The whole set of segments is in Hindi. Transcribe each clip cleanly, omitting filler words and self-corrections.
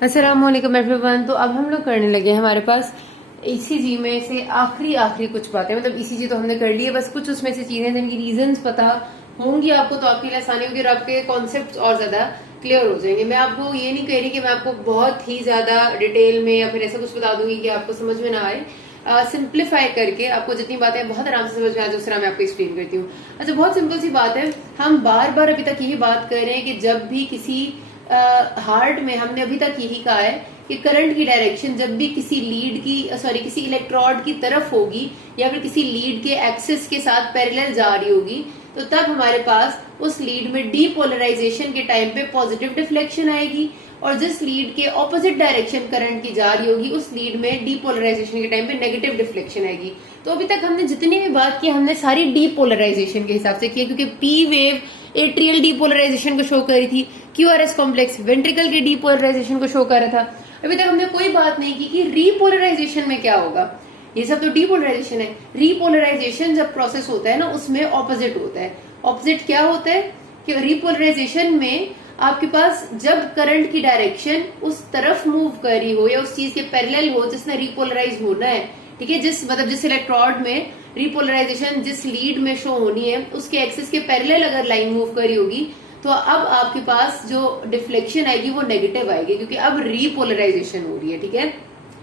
अस्सलाम वालेकुम एवरीवन। तो अब हम लोग करने लगे हैं, हमारे पास ईसीजी में से आखिरी कुछ बातें, मतलब ईसीजी तो हमने कर ली है, बस कुछ उसमें से चीजें जिनकी रीजंस पता होंगी आपको तो आपके लिए आसानी होगी और आपके कॉन्सेप्ट और ज्यादा क्लियर हो जाएंगे। मैं आपको ये नहीं कह रही कि मैं आपको बहुत ही ज्यादा डिटेल में या फिर ऐसा कुछ बता दूंगी कि आपको समझ में ना आए। सिंप्लीफाई करके आपको जितनी बातें बहुत आराम से समझ में आ जाए उस तरह मैं आपको एक्सप्लेन करती हूँ। अच्छा, बहुत सिंपल सी बात है, हम बार बार अभी तक यही बात कर रहे हैं कि जब भी किसी हार्ट में हमने अभी तक यही कहा है कि करंट की डायरेक्शन जब भी किसी लीड की किसी इलेक्ट्रोड की तरफ होगी या फिर किसी लीड के एक्सिस के साथ पैरेलल जा रही होगी तो तब हमारे पास उस लीड में डीपोलराइजेशन के टाइम पे पॉजिटिव डिफ्लेक्शन आएगी, और जिस लीड के ऑपोजिट डायरेक्शन करंट की जा रही होगी उस लीड में डीपोलराइजेशन के टाइम पे नेगेटिव डिफ्लेक्शन आएगी। तो अभी तक हमने जितनी भी बात की हमने सारी डीपोलराइजेशन के हिसाब से की, क्योंकि पी वेव एट्रियल डीपोलराइजेशन को शो कर रही थी, क्यूआरएस कॉम्प्लेक्स वेंट्रिकल के डीपोलराइजेशन को शो कर रहा था। अभी तक हमने कोई बात नहीं की कि रीपोलराइजेशन में क्या होगा। ये सब तो डीपोलराइजेशन है। रीपोलराइजेशन जब प्रोसेस होता है ना उसमें ऑपोजिट होता है। ऑपोजिट क्या होता है कि रीपोलराइजेशन में आपके पास जब करंट की डायरेक्शन उस तरफ मूव कर रही हो या उस चीज के पैरेलल हो जिसने रीपोलराइज होना है, ठीक है, जिस इलेक्ट्रोड में रीपोलराइजेशन जिस लीड में शो होनी है उसके एक्सिस के पैरेलल अगर लाइन मूव कर रही होगी तो अब आपके पास जो डिफ्लेक्शन आएगी वो नेगेटिव आएगी, क्योंकि अब रीपोलराइजेशन हो रही है। ठीक है,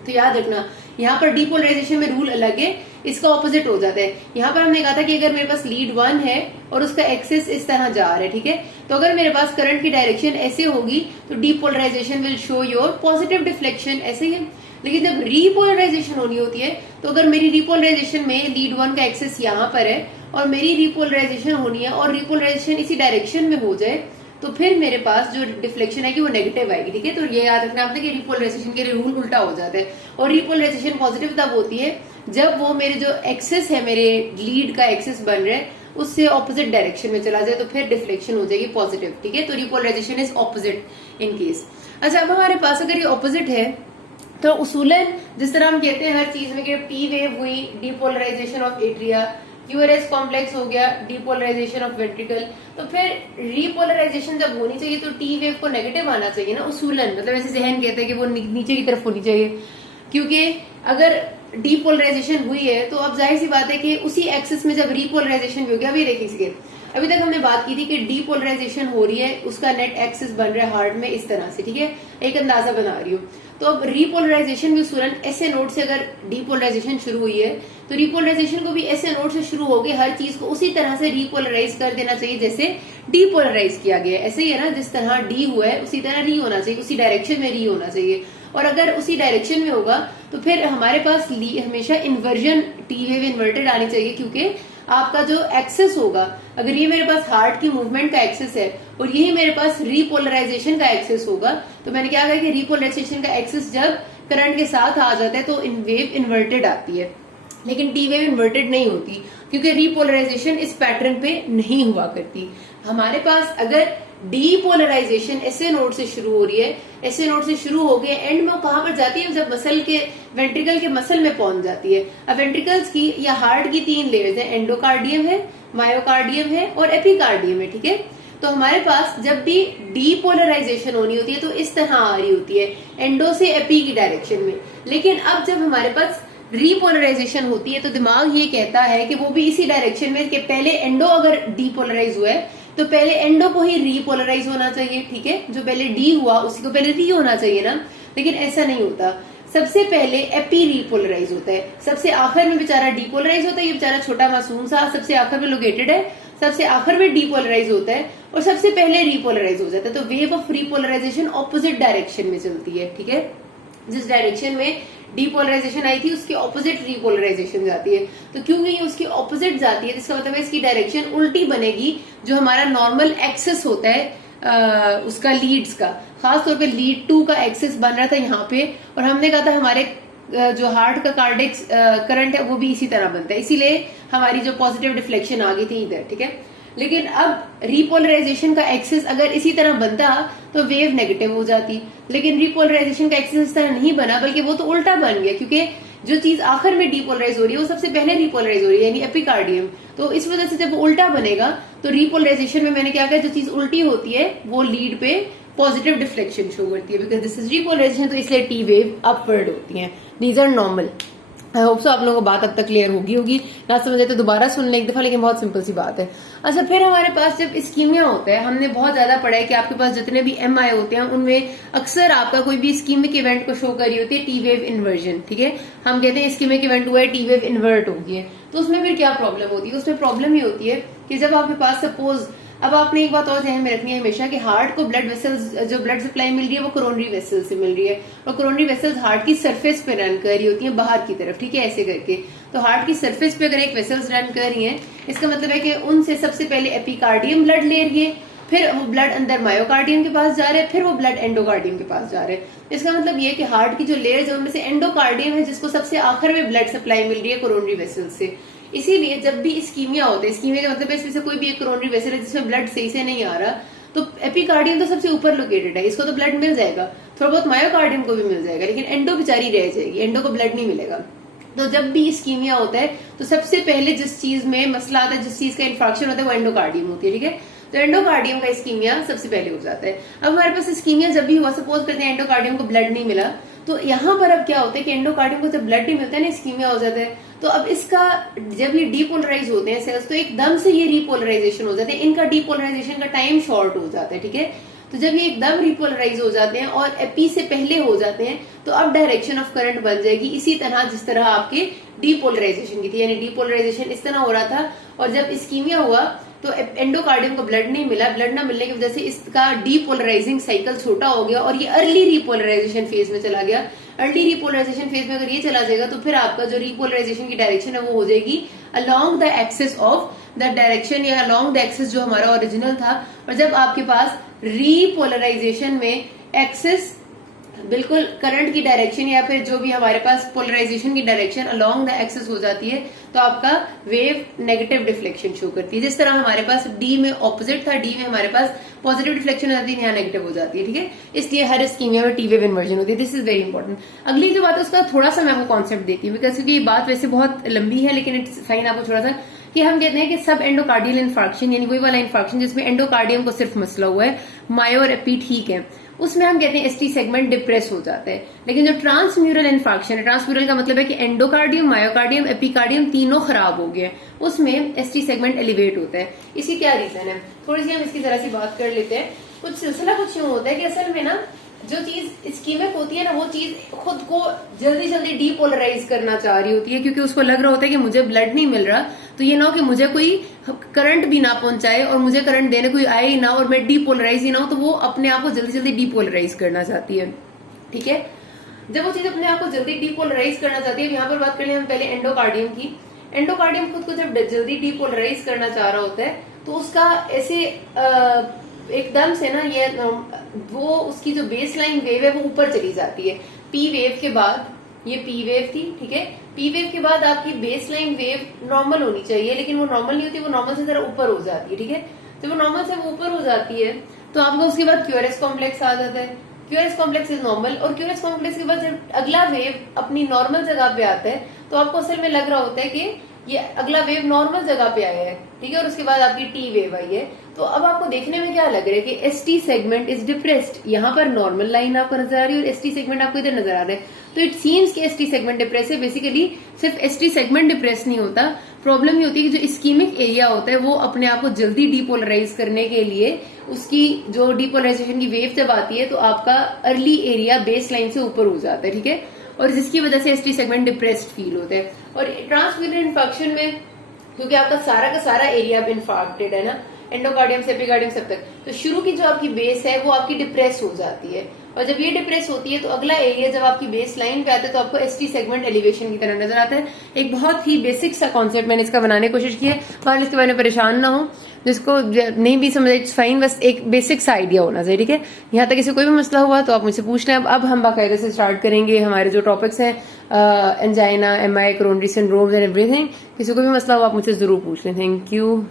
तो याद रखना यहाँ पर डीपोलराइजेशन में रूल अलग है, इसका ऑपोजिट हो जाता है। यहाँ पर हमने कहा था कि अगर मेरे पास लीड 1 है और उसका एक्सिस इस तरह जा रहा है, ठीक है, तो अगर मेरे पास करंट की डायरेक्शन ऐसे होगी तो depolarization will show your positive deflection, ऐसे ही है। लेकिन जब रीपोलराइजेशन होनी होती है तो अगर मेरी रीपोलराइजेशन में लीड 1 का एक्सिस यहाँ पर है और मेरी रीपोलराइजेशन होनी है और रीपोलराइजेशन इसी डायरेक्शन में हो जाए तो फिर मेरे पास जो डिफ्लेक्शन आएगी वो नेगेटिव आएगी। ठीक है, तो ये याद रखना आपने कि रीपोलराइजेशन के लिए रूल उल्टा हो जाता है, और रीपोलराइजेशन पॉजिटिव तब होती है जब वो मेरे जो एक्सिस है, मेरे लीड का एक्सिस बन रहा है उससे ऑपोजिट डायरेक्शन में चला जाए तो फिर डिफ्लेक्शन हो जाएगी पॉजिटिव। ठीक है, तो repolarisation is opposite in case. अच्छा, अब हमारे पास अगर ये ऑपोजिट है तो उसूलन जिस तरह हम कहते हैं हर चीज में कि पी वेव हुई depolarization of atria, QRS complex हो गया डीपोलराइजेशन ऑफ वेंट्रिकल, तो फिर रीपोलराइजेशन जब होनी चाहिए तो टी वेव को नेगेटिव आना चाहिए ना उसूलन, मतलब ऐसे जहन कहते हैं कि वो नीचे की तरफ होनी चाहिए, क्योंकि अगर डीपोलराइजेशन हुई है तो अब जाहिर सी बात है कि उसी एक्सिस में जब रीपोलराइजेशन भी हो गया। अभी देखिए अभी तक हमने बात की थी कि डीपोलराइजेशन हो रही है, उसका नेट एक्सिस बन रहा है हार्ट में इस तरह से, ठीक है, एक अंदाजा बना रही हूँ। तो अब रीपोलराइजेशन भी सूरन ऐसे नोड से अगर डीपोलराइजेशन शुरू हुई है तो रीपोलराइजेशन को भी ऐसे नोड से शुरू होगी, हर चीज को उसी तरह से रीपोलराइज कर देना चाहिए जैसे डीपोलराइज किया गया है। ऐसे ही है ना, जिस तरह डी हुआ है उसी तरह री होना चाहिए, उसी डायरेक्शन में री होना चाहिए, और अगर उसी डायरेक्शन में होगा तो फिर हमारे पास हमेशा इन्वर्जन टी वेव इन्वर्टेड आनी चाहिए, क्योंकि आपका जो एक्सेस होगा, अगर ये मेरे पास हार्ट की मूवमेंट का एक्सेस है और यही मेरे पास रीपोलराइजेशन का एक्सेस होगा, तो मैंने क्या कहा कि रीपोलराइजेशन का एक्सेस जब करंट के साथ आ जाता है तो इन वेव इन्वर्टेड आती है, लेकिन टी वेव इन्वर्टेड नहीं होती क्योंकि रीपोलराइजेशन इस पैटर्न पे नहीं हुआ करती। हमारे पास अगर डीपोलराइजेशन ऐसे नोड से शुरू हो रही है, ऐसे नोड से शुरू हो गए, एंड में कहां पर जाती है, जब मसल के वेंट्रिकल के मसल में पहुंच जाती है। अब वेंट्रिकल्स की या हार्ट की 3 लेयर्स है, एंडोकार्डियम है, मायोकार्डियम है और एपिकार्डियम है, ठीक है। तो हमारे पास जब भी डीपोलराइजेशन होनी होती है तो इस तरह आ रही होती है एंडो से एपी की डायरेक्शन में, लेकिन अब जब हमारे पास रीपोलराइजेशन होती है तो दिमाग ये कहता है कि वो भी इसी डायरेक्शन में, कि पहले एंडो अगर डीपोलराइज हुआ है तो पहले एंडो को ही रीपोलराइज होना चाहिए, ठीक है, जो पहले डी हुआ उसी को पहले री होना चाहिए ना, लेकिन ऐसा नहीं होता। सबसे पहले एपी रीपोलराइज होता है, सबसे आखिर में बेचारा डीपोलराइज होता है। ये बेचारा छोटा मासूम सा सबसे आखिर में लोकेटेड है, सबसे आखिर में डीपोलराइज होता है और सबसे पहले रीपोलराइज हो जाता है। तो wave of repolarisation opposite direction में चलती है, ठीक है, जिस डायरेक्शन में डीपोलराइजेशन आई थी उसके ऑपोजिट रीपोलराइजेशन जाती है। तो क्योंकि ये उसकी ऑपोजिट जाती है जिसका मतलब है इसकी डायरेक्शन उल्टी बनेगी जो हमारा नॉर्मल एक्सेस होता है उसका लीड्स का। खासतौर पे लीड 2 का एक्सेस बन रहा था यहाँ पे, और हमने कहा था हमारे जो हार्ट का कार्डिक करंट है वो भी इसी तरह बनता है, इसीलिए हमारी जो पॉजिटिव डिफ्लेक्शन आ गई थी इधर, ठीक है। लेकिन अब रीपोलराइजेशन का एक्सेस अगर इसी तरह बनता तो वेव नेगेटिव हो जाती, लेकिन रीपोलराइजेशन का एक्सेस इस तरह नहीं बना बल्कि वो तो उल्टा बन गया, क्योंकि जो चीज आखिर में डीपोलराइज हो रही है वो सबसे पहले रिपोलराइज हो रही है, यानी एपिकार्डियम। तो इस वजह से जब वो उल्टा बनेगा तो रिपोलराइजेशन में मैंने क्या कहा, जो चीज उल्टी होती है वो लीड पे पॉजिटिव डिफ्लेक्शन शो करती है, बिकॉज दिस इज रीपोलराइजेशन, तो इसलिए टी वेव अपवर्ड होती है। These are normal. I hope so आप लोगों को बात अब तक क्लियर होगी। ना समझे तो दोबारा सुन लें एक दफा, लेकिन बहुत सिंपल सी बात है। अच्छा, फिर हमारे पास जब इस्कीमिया होता है, हमने बहुत ज्यादा पढ़ा है कि आपके पास जितने भी MI होते हैं उनमें अक्सर आपका कोई भी इस्कीमिक इवेंट को शो कर रही होती है टी वेव इन्वर्जन, ठीक है। हम कहते हैं इस्कीमिक इवेंट हुआ है, टी वेव इन्वर्ट होगी है, तो उसमें फिर क्या प्रॉब्लम होती है? उसमें प्रॉब्लम ये होती है कि जब आपके पास सपोज, अब आपने एक बात और ध्यान में रखनी है हमेशा कि हार्ट को ब्लड वेसल्स, जो ब्लड सप्लाई मिल रही है वो कोरोनरी वेसल से मिल रही है, और कोरोनरी वेसल्स हार्ट की सरफेस पे रन कर रही होती है बाहर की तरफ, ठीक है, ऐसे करके। तो हार्ट की सरफेस पे अगर एक वेसल्स रन कर रही है, इसका मतलब है कि उनसे सबसे पहले एपिकार्डियम ब्लड ले रही है, फिर वो ब्लड अंदर मायोकार्डियम के पास जा रहे हैं, फिर वो ब्लड एंडोकार्डियम के पास जा रहे हैं। इसका मतलब ये कि हार्ट की जो लेयर्स है उनमें से एंडोकार्डियम है जिसको सबसे आखिर में ब्लड सप्लाई मिल रही है कोरोनरी वेसल से। इसीलिए जब भी इस्कीमिया होता है, इस्कीमिया का मतलब है इसमें से कोई भी एक कोरोनरी वेसल है जिसमें ब्लड सही से नहीं आ रहा, तो एपिकार्डियम तो सबसे ऊपर लोकेटेड है, इसको तो ब्लड मिल जाएगा, थोड़ा बहुत मायोकार्डियम को भी मिल जाएगा, लेकिन एंडो बेचारी रह जाएगी, एंडो को ब्लड नहीं मिलेगा। तो जब भी इस्कीमिया होता है तो सबसे पहले जिस चीज में मसला आता है, जिस चीज का इन्फेक्शन होता है वो एंडोकार्डियम होती है, ठीक है। तो एंडोकार्डियम का इस्कीमिया सबसे पहले हो जाता है। अब हमारे पास इस्कीमिया जब भी हुआ, सपोज करते हैं एंडोकार्डियम को ब्लड नहीं मिला, तो यहाँ पर अब क्या होता है कि एंडोकार्डियम को जब ब्लड नहीं मिलता है ना, इस्कीमिया हो जाता है। तो अब इसका जब ये डीपोलराइज होते हैं सेल्स, तो एकदम से ये रीपोलराइजेशन हो जाते हैं, इनका डीपोलराइजेशन का टाइम शॉर्ट हो जाता है, ठीक है। तो जब ये एकदम रिपोलराइज हो जाते हैं और एपी से पहले हो जाते हैं, तो अब डायरेक्शन ऑफ करंट बन जाएगी इसी तरह जिस तरह आपके डीपोलराइजेशन की थी, यानी डीपोलराइजेशन इस तरह हो रहा था। और जब इस्कीमिया हुआ तो एंडोकार्डियम को ब्लड नहीं मिला, ब्लड ना मिलने की वजह से इसका डीपोलराइजिंग साइकिल छोटा हो गया और ये अर्ली रिपोलराइजेशन फेज में चला गया। अर्ली रिपोलराइजेशन फेज में अगर ये चला जाएगा तो फिर आपका जो रिपोलराइजेशन की डायरेक्शन है वो हो जाएगी along the axis of the direction, या अलोंग द एक्सिस जो हमारा ओरिजिनल था। और जब आपके पास रीपोलराइजेशन में एक्सिस बिल्कुल करंट की डायरेक्शन या फिर जो भी हमारे पास पोलराइजेशन की डायरेक्शन अलोंग द एक्सिस हो जाती है, तो आपका वेव नेगेटिव डिफ्लेक्शन शो करती है। जिस तरह हमारे पास डी में ऑपोजिट था, डी में हमारे पास पॉजिटिव डिफ्लेक्शन हो जाती है, यहाँ नेगेटिव हो जाती है, ठीक है। इसलिए हर इस्कीमिया में टी वेव इन्वर्जन होती है। This is very important. अगली जो बात है उसका थोड़ा सा मैं आपको कॉन्सेप्ट देती हूँ, बिकॉज क्योंकि ये बात वैसे बहुत लंबी है, लेकिन इट्स फाइन आपको थोड़ा सा कि हम कहते हैं कि सब एंडोकार्डियल इन्फार्क्शन, यानी वही वाला इन्फार्क्शन जिसमें एंडोकार्डियम को सिर्फ मसला हुआ है, मायो और एपी ठीक है, उसमें हम कहते हैं एसटी सेगमेंट डिप्रेस हो जाता है। लेकिन जो ट्रांसम्यूरल इन्फार्क्शन है, ट्रांसम्यूरल का मतलब है कि एंडोकार्डियम, मायोकार्डियम, एपिकार्डियम तीनों खराब हो गए, उसमें एसटी सेगमेंट एलिवेट होता है। इसकी क्या रीजन है, थोड़ी सी हम इसकी जरा सी बात कर लेते हैं। कुछ सिलसिला कुछ यूं होता है कि असल में ना जो चीज इस्कीमिक होती है ना, वो चीज खुद को जल्दी जल्दी डीपोलराइज करना चाह रही होती है, क्योंकि उसको लग रहा होता है कि मुझे ब्लड नहीं मिल रहा, तो ये ना हो कि मुझे कोई करंट भी ना पहुंचाए और मुझे करंट देने कोई आए ही ना और मैं डीपोलराइज ही ना हो, तो वो अपने आप को जल्दी जल्दी डीपोलराइज करना चाहती है, ठीक है। जब वो चीज अपने आप को जल्दी डीपोलराइज करना चाहती है, यहाँ पर बात कर ले हम पहले एंडोकार्डियम की। एंडोकार्डियम खुद को जब जल्दी डीपोलराइज करना चाह रहा होता है, तो उसका ऐसे एकदम से ना ये वो उसकी जो बेस लाइन वेव है वो ऊपर चली जाती है। पी वेव के बाद, ये पी वेव थी, ठीक है, पी वेव के बाद आपकी बेस लाइन वेव नॉर्मल होनी चाहिए, लेकिन वो नॉर्मल नहीं होती, वो नॉर्मल से जरा ऊपर हो जाती है, ठीक है। जब वो नॉर्मल से वो ऊपर हो जाती है तो आपका उसके बाद क्यूआरएस कॉम्प्लेक्स आ जाता है। क्यूआरएस कॉम्प्लेक्स इज नॉर्मल, और क्यूआरएस कॉम्प्लेक्स के बाद जब अगला वेव अपनी नॉर्मल जगह पे आता है, तो आपको असल में लग रहा होता है कि ये अगला वेव नॉर्मल जगह पे आया है, ठीक है, और उसके बाद आपकी टी वेव आई है। तो अब आपको देखने में क्या लग रहा है कि एसटी सेगमेंट इज डिप्रेस्ड, यहाँ पर नॉर्मल लाइन आपको नजर आ रही है और एसटी सेगमेंट आपको इधर नजर आ रहा है। तो इट सीम्स कि एसटी सेगमेंट डिप्रेस है। बेसिकली सिर्फ एसटी सेगमेंट डिप्रेस नहीं होता, प्रॉब्लम ये होती है कि जो इस्कीमिक एरिया होता है वो अपने आप को जल्दी डीपोलराइज करने के लिए उसकी जो डीपोलराइजेशन की वेव जब आती है तो आपका अर्ली एरिया बेस लाइन से ऊपर हो जाता है, ठीक है, और जिसकी वजह से एसटी सेगमेंट डिप्रेस्ड फील होता है। और ट्रांसम्यूरल इन्फेक्शन में क्योंकि आपका सारा का सारा एरिया इन्फेक्टेड है ना, एंडोकार्डियम से एपिकार्डियम सब तक, तो शुरू की जो आपकी बेस है वो आपकी डिप्रेस हो जाती है, और जब ये डिप्रेस होती है तो अगला एरिया जब आपकी बेस लाइन पे आता है तो आपको एसटी सेगमेंट एलिवेशन की तरह नजर आता है। एक बहुत ही बेसिक सा कॉन्सेप्ट मैंने इसका बनाने की कोशिश की है, पर इसके बारे में परेशान ना हो, जिसको नहीं भी समझ इट्स फाइन, बस एक बेसिक सा आइडिया होना चाहिए, ठीक है। यहाँ तक किसी कोई भी मसला हुआ तो आप मुझसे पूछ लें। अब हम बाकायदे से स्टार्ट करेंगे हमारे जो टॉपिक्स हैं, angina, MI, coronary syndromes and everything. किसी को भी मसला हो आप मुझसे जरूर पूछ लें। Thank you.